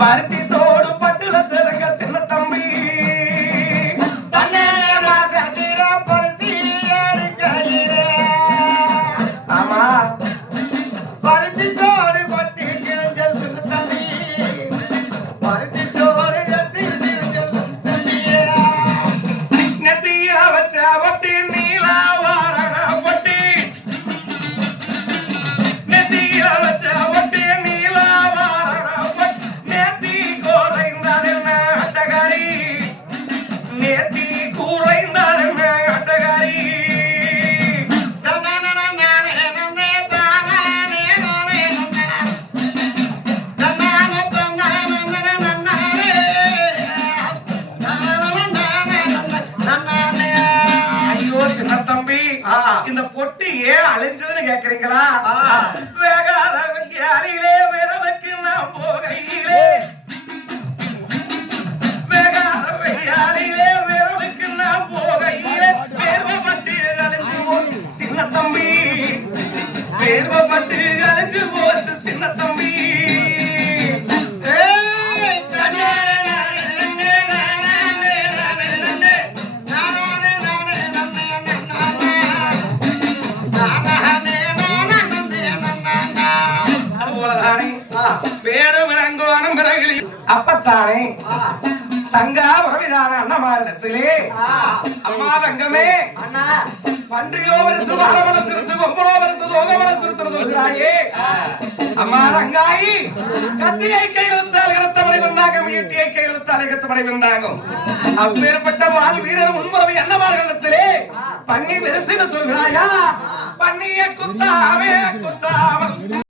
பருத்தி தோடு பட்டுல திறங்க சின்ன தம்பி 12 மாசத்தில பருத்தி எடுக்கையிலே ஆமா பருத்தி தோடு பட்டி கிழிஞ்ச சின்ன தம்பி பருத்தி தோடு எட்டி கிழிஞ்ச தம்பியே நெத்தியில வச்ச ஒட்டி நீலா வாரண ஒட்டி நெத்தியில வச்ச ஒட்டி நீலா வாரண ஒட்டி நேத்தி கோரைந்தாருன்ன அட்டகாரி நேத்தி கூரைந்தாருன்ன அட்டகாரி ஐயோ சின்ன தம்பி இந்த பொட்டி ஏன் அழிஞ்சதுன்னு கேக்குறீங்களா வேகாத வெள்ளியாரிலே விரவுக்கு நான் போகையிலே வேகாத வெள்ளியாரிலே விரவுக்கு நான் போகையிலே வேர்வப்பட்டு அழிஞ்சு போச்சு சின்ன தம்பி வேர்வப்பட்டு அழிஞ்சு போச்சு சின்ன தம்பி வேடு விளங்குவானும் பிறகு அப்பத்தானே தங்கா உறவிதான அண்ணமாரிடத்திலே அம்மா தங்கமே பன்றியோ வருஷு வாழவன சிறுசு கொம்பனோ வருஷு தோகவன சிறுசு சொல்கிறாயே அம்மா ரங்காயி கத்தியை கையிழுத்தால் கிடத்தமனை வந்தாகும் ஈட்டியை கையிழுத்தால் கிடத்தமனை வந்தாகும் அப்பேற்பட்ட வால் வீரர் முன்முறவை அண்ணமார்களிடத்திலே பண்ணி வெறுசுன்னு சொல்கிறாயா பண்ணிய குத்தாவே குத்தாமல்